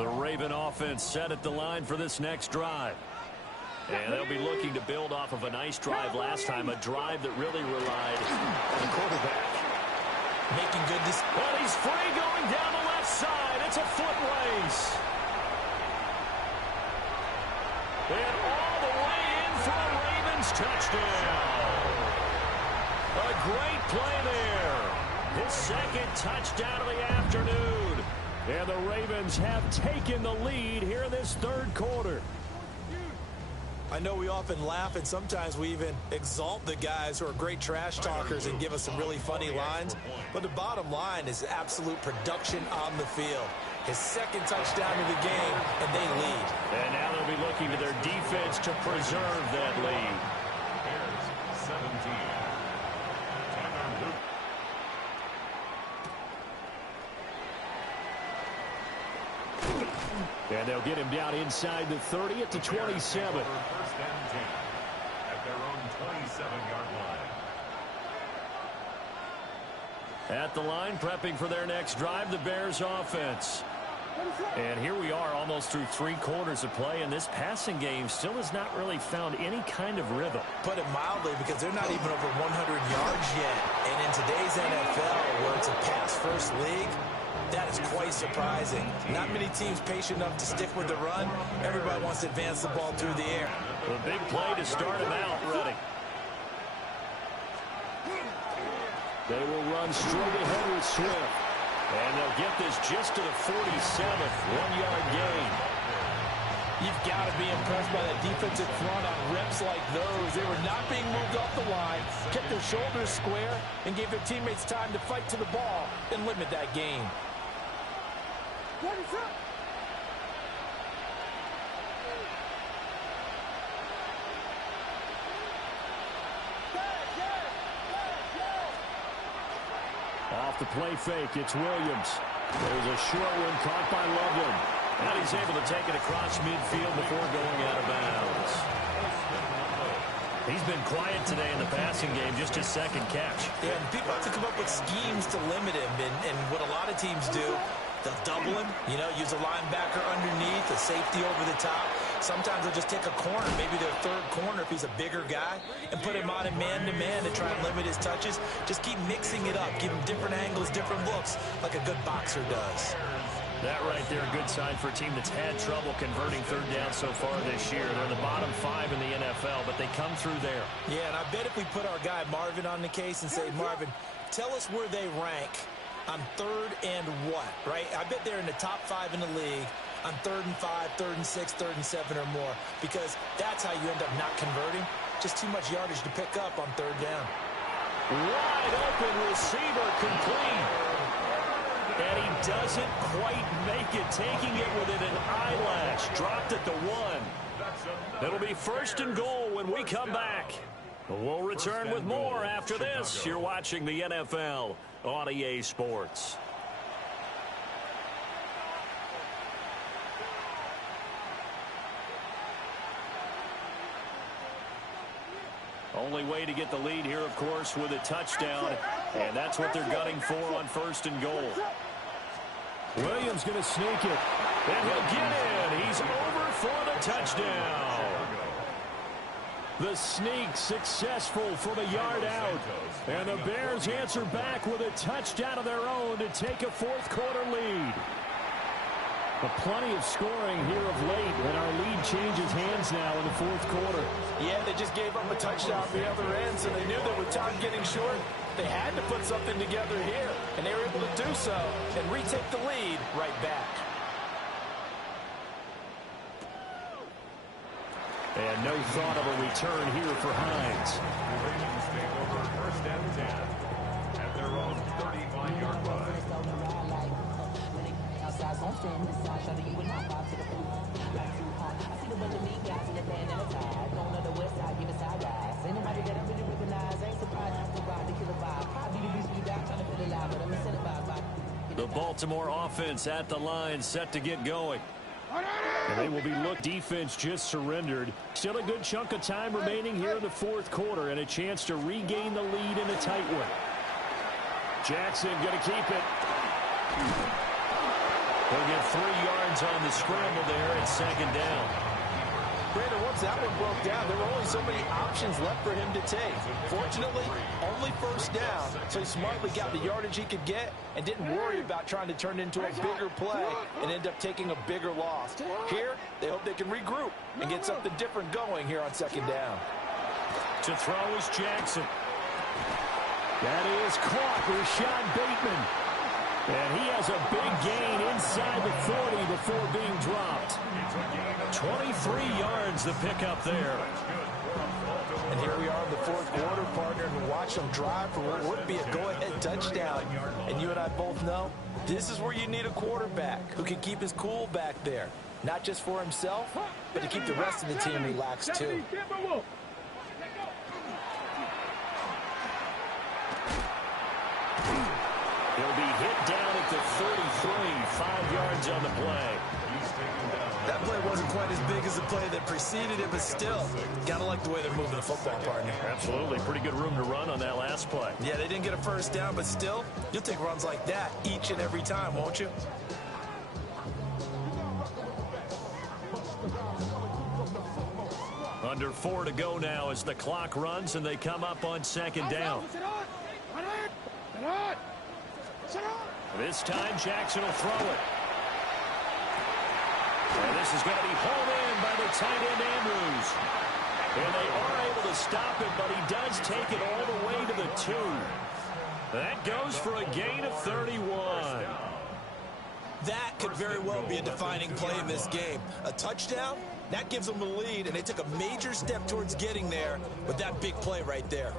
The Raven offense set at the line for this next drive. And they'll be looking to build off of a nice drive last time, a drive that really relied on the quarterback. Making good decisions. But he's free going down the left side. It's a foot race. And all the way in for a Ravens touchdown. A great play there. His second touchdown of the afternoon. And the Ravens have taken the lead here in this third quarter. I know we often laugh and sometimes we even exalt the guys who are great trash talkers and give us some really funny lines. But the bottom line is absolute production on the field. His second touchdown of the game, and they lead. And now they'll be looking to their defense to preserve that lead. Bears 17. And they'll get him down inside the 30 at the 27. First and 10 at their own 27-yard line. At the line, prepping for their next drive, the Bears offense. And here we are almost through 3 quarters of play, and this passing game still has not really found any kind of rhythm. Put it mildly, because they're not even over 100 yards yet. And in today's NFL, where it's a pass-first league, that is quite surprising. Not many teams patient enough to stick with the run. Everybody wants to advance the ball through the air. A big play to start him out, ready. They will run straight ahead with Swift. And they'll get this just to the 47th, 1-yard gain. You've got to be impressed by that defensive front on reps like those. They were not being moved off the line, kept their shoulders square, and gave their teammates time to fight to the ball and limit that gain. What is up? Off the play fake, it's Williams. There's a short one caught by Loveland. And he's able to take it across midfield before going out of bounds. He's been quiet today in the passing game, just his second catch. Yeah, and people have to come up with schemes to limit him. And what a lot of teams do, they'll double him, use a linebacker underneath, a safety over the top. Sometimes they'll just take a corner, maybe their third corner if he's a bigger guy, and put him on a man-to-man to try and limit his touches. Just keep mixing it up, give him different angles, different looks, like a good boxer does. That right there, a good sign for a team that's had trouble converting third down so far this year. They're in the bottom 5 in the NFL, but they come through there. Yeah, and I bet if we put our guy Marvin on the case and say, Marvin, tell us where they rank on third and what, right? I bet they're in the top 5 in the league on 3rd and 5, 3rd and 6, 3rd and 7 or more, because that's how you end up not converting. Just too much yardage to pick up on third down. Wide open receiver complete. And he doesn't quite make it, taking it within an eyelash. Dropped at the 1. It'll be 1st and goal when we come back. We'll return with more after this. You're watching the NFL on EA Sports. Only way to get the lead here, of course, with a touchdown. And that's what they're gunning for on 1st and goal. Williams going to sneak it. And he'll get in. He's over for the touchdown. The sneak successful from a yard out. And the Bears answer back with a touchdown of their own to take a 4th quarter lead. But plenty of scoring here of late, and our lead changes hands now in the 4th quarter. Yeah, they just gave up a touchdown on the other end, so they knew that with time getting short, they had to put something together here, and they were able to do so and retake the lead right back. And no thought of a return here for Hines. The Ravens take over 1st and 10 at their own 35-yard line. The Baltimore offense at the line, set to get going. And they will be defense just surrendered. Still a good chunk of time remaining here in the 4th quarter, and a chance to regain the lead in a tight one. Jackson going to keep it. He'll get 3 yards on the scramble there at second down. Brandon, once that one broke down, there were only so many options left for him to take. Fortunately, only first down, so he smartly got the yardage he could get and didn't worry about trying to turn it into a bigger play and end up taking a bigger loss. Here, they hope they can regroup and get something different going here on second down. To throw is Jackson. That is caught. Rashad Bateman. And he has a big gain inside the 40 before being dropped. 23 yards the pickup there. And here we are in the fourth quarter, partner, and watch them drive for what would be a go-ahead touchdown. And you and I both know this is where you need a quarterback who can keep his cool back there. Not just for himself, but to keep the rest of the team relaxed too. He'll be hit down at the 33, 5 yards on the play. That play wasn't quite as big as the play that preceded it, but still, gotta like the way they're moving the football, partner. Absolutely. Pretty good room to run on that last play. Yeah, they didn't get a first down, but still, you'll take runs like that each and every time, won't you? Under 4 to go now as the clock runs and they come up on second down. This time, Jackson will throw it. And this is going to be hauled in by the tight end, Andrews. And they are able to stop it, but he does take it all the way to the 2. That goes for a gain of 31. That could very well be a defining play in this game. A touchdown, that gives them the lead, and they took a major step towards getting there with that big play right there.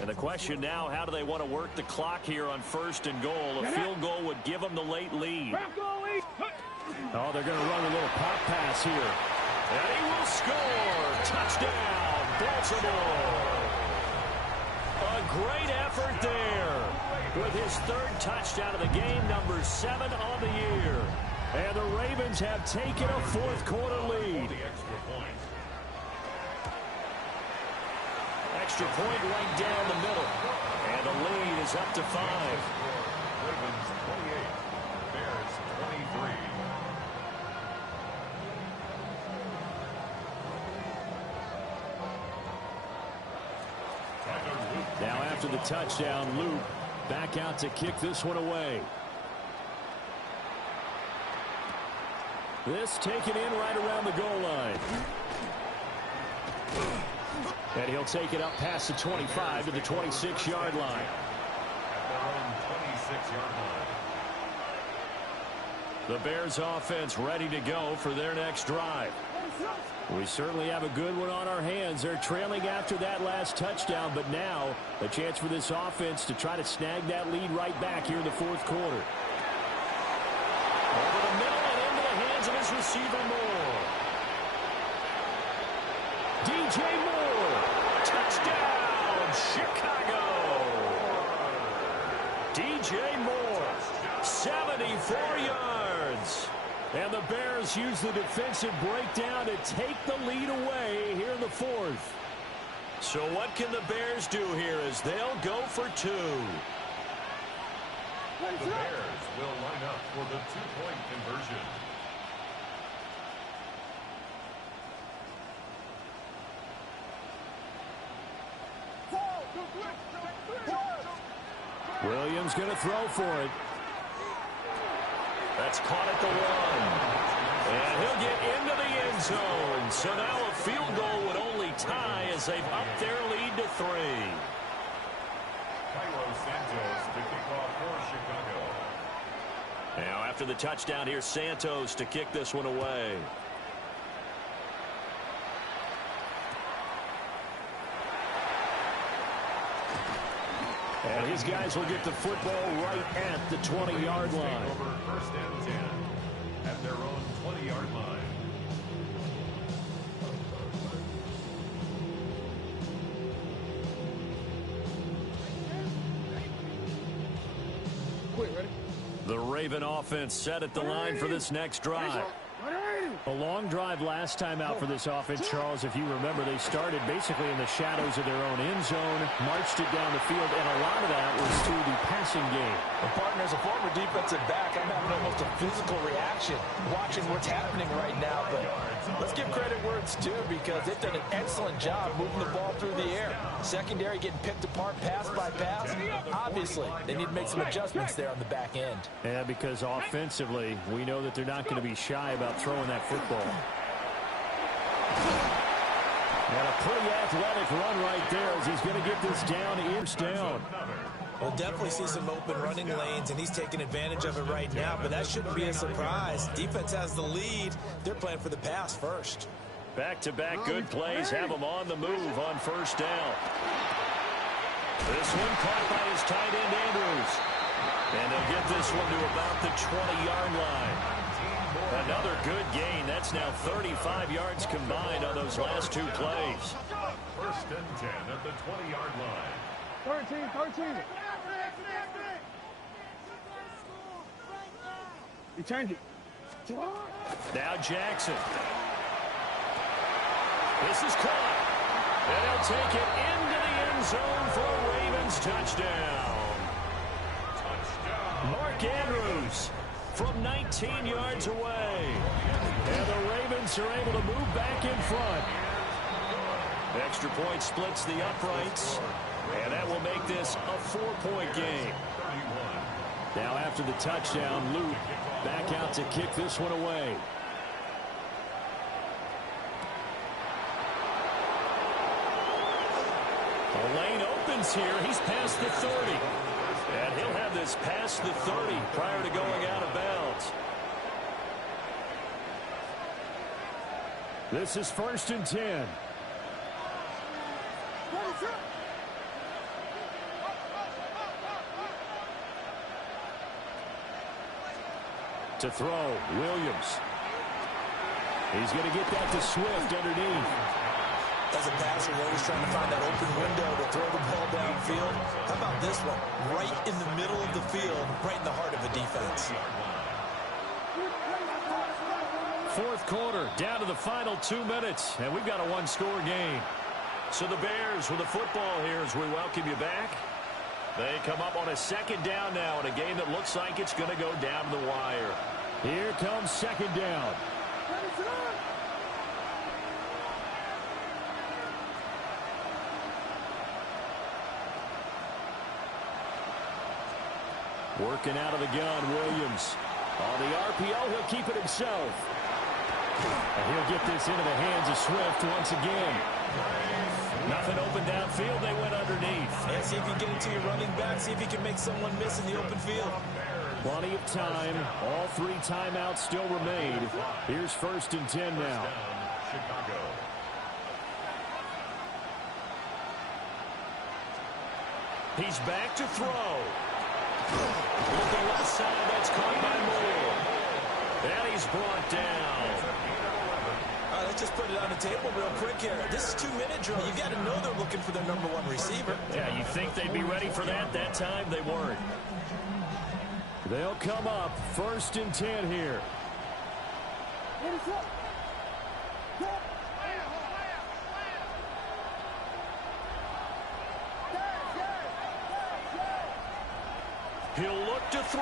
And the question now, how do they want to work the clock here on first and goal? A field goal would give them the late lead. Oh, they're going to run a little pop pass here. And he will score. Touchdown, Baltimore. A great effort there with his 3rd touchdown of the game, number 7 on the year. And the Ravens have taken a 4th quarter lead. Extra point right down the middle. And the lead is up to 5. Ravens 28, Bears 23. Now after the touchdown, Luke back out to kick this one away. This taken in right around the goal line. And he'll take it up past the 25 to the 26-yard line. At their own 26-yard line. The Bears offense ready to go for their next drive. We certainly have a good one on our hands. They're trailing after that last touchdown, but now a chance for this offense to try to snag that lead right back here in the 4th quarter. Over the middle and into the hands of his receiver, Moore. DJ Moore. Touchdown, Chicago. DJ Moore, 74 yards. And the Bears use the defensive breakdown to take the lead away here in the 4th. So what can the Bears do here as they'll go for 2? The Bears will line up for the 2-point conversion. Williams going to throw for it. That's caught at the 1. And he'll get into the end zone. So now a field goal would only tie as they've upped their lead to 3. Santos to kick off for Chicago. Now after the touchdown, here's Santos to kick this one away. And his guys will get the football right at the 20-yard line. Over first and 10 at their own 20-yard line. The Raven offense set at the line for this next drive. A long drive last time out for this offense, Charles. If you remember, they started basically in the shadows of their own end zone, marched it down the field, and a lot of that was to the passing game. Well, partner, as a former defensive back, I'm having almost a physical reaction watching what's happening right now. But let's give credit where it's due, because they've done an excellent job moving the ball through the air. Secondary getting picked apart pass by pass. Obviously, they need to make some adjustments there on the back end. Yeah, because offensively, we know that they're not going to be shy about throwing that football. And a pretty athletic run right there as he's going to get this down. First down. We'll definitely see some open running lanes, and he's taking advantage of it right now, but that shouldn't be a surprise. Defense has the lead. They're playing for the pass first. Back-to-back good plays have them on the move on first down. This one caught by his tight end, Andrews. And they'll get this one to about the 20-yard line. Another good gain. That's now 35 yards combined on those last two plays. First and 10 at the 20-yard line. 13. He changed it. Now Jackson. This is caught. And he'll take it into the end zone for a Ravens touchdown. Mark Andrews from 19 yards away. And the Ravens are able to move back in front. Extra point splits the uprights. And that will make this a 4-point game. Now after the touchdown, Luke back out to kick this one away. The lane opens here. He's past the 30. And he'll have this past the 30 prior to going out of bounds. This is first and 10. To throw, Williams. He's going to get that to Swift underneath. As a passer, you're always trying to find that open window to throw the ball downfield. How about this one? Right in the middle of the field, right in the heart of the defense. Fourth quarter, down to the final 2 minutes, and we've got a one-score game. So the Bears with the football here as we welcome you back. They come up on a second down now in a game that looks like it's going to go down to the wire. Here comes second down. Working out of the gun, Williams. On the RPO, he'll keep it himself. And he'll get this into the hands of Swift once again. Nothing open downfield. They went underneath. And see if you can get it to your running back. See if you can make someone miss in the open field. Plenty of time. All three timeouts still remain. Here's first and 10 now. Chicago. He's back to throw. Looking left side. That's caught by Moore. And he's brought down. All right, let's just put it on the table real quick here. This is 2-minute drill. You got to know they're looking for their number one receiver. Yeah, you think they'd be ready for that? That time they weren't. They'll come up first and 10 here. He'll look to throw.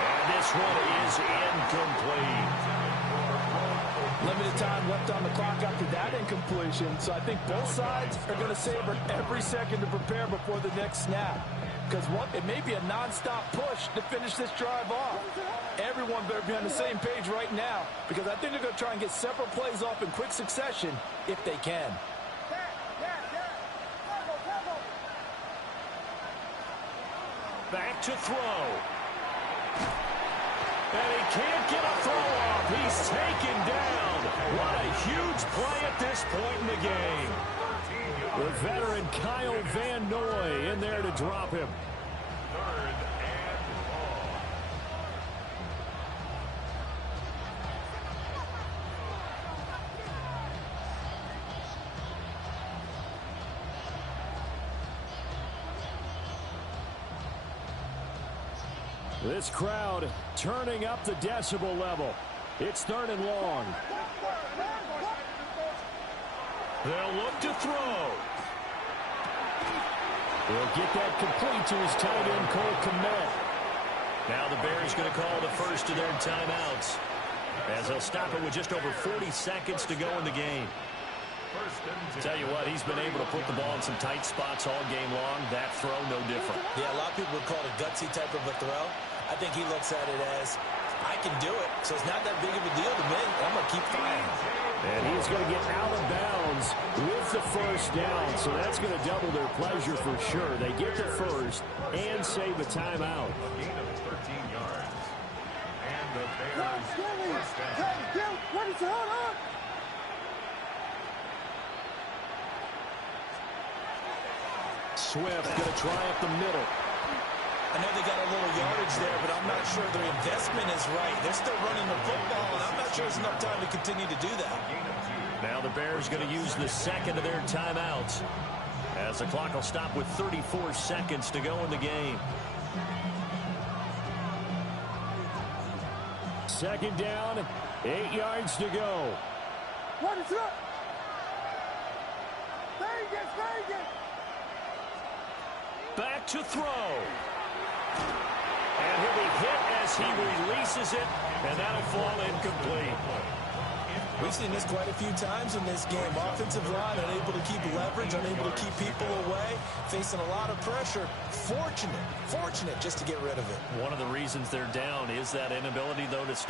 And this one is incomplete. Limited time left on the clock after that incompletion, so I think both sides are going to savor every second to prepare before the next snap. Because it may be a non-stop push to finish this drive off. Everyone better be on the same page right now, because I think they're going to try and get several plays off in quick succession if they can. Back to throw. And he can't get a throw off. He's taken down. What a huge play at this point in the game. The veteran Kyle Van Noy in there to drop him. Third and long. This crowd turning up the decibel level. It's 3rd and long. They'll look to throw. He'll get that complete to his tight end, Cole Kmet. Now the Bears going to call the first of their timeouts, as they'll stop it with just over 40 seconds to go in the game. Tell you what, he's been able to put the ball in some tight spots all game long. That throw, no different. Yeah, a lot of people would call it a gutsy type of a throw. I think he looks at it as, I can do it, so it's not that big of a deal to me. I'm going to keep firing. And he's going to get out of bounds with the first down, so that's going to double their pleasure for sure. They get the first and save a timeout. A gain of 13 yards. And the Bears first down. What is on? Swift going to try up the middle. I know they got a little yardage there, but I'm not sure their investment is right. They're still running the football, and I'm not sure there's enough time to continue to do that. Now the Bears going to use the second of their timeouts, as the clock will stop with 34 seconds to go in the game. Second down, 8 yards to go. What is up? Vegas! Back to throw. And he'll be hit as he releases it, and that'll fall incomplete. We've seen this quite a few times in this game. Offensive line unable to keep leverage, unable to keep people away, facing a lot of pressure. Fortunate just to get rid of it. One of the reasons they're down is that inability, though, to stop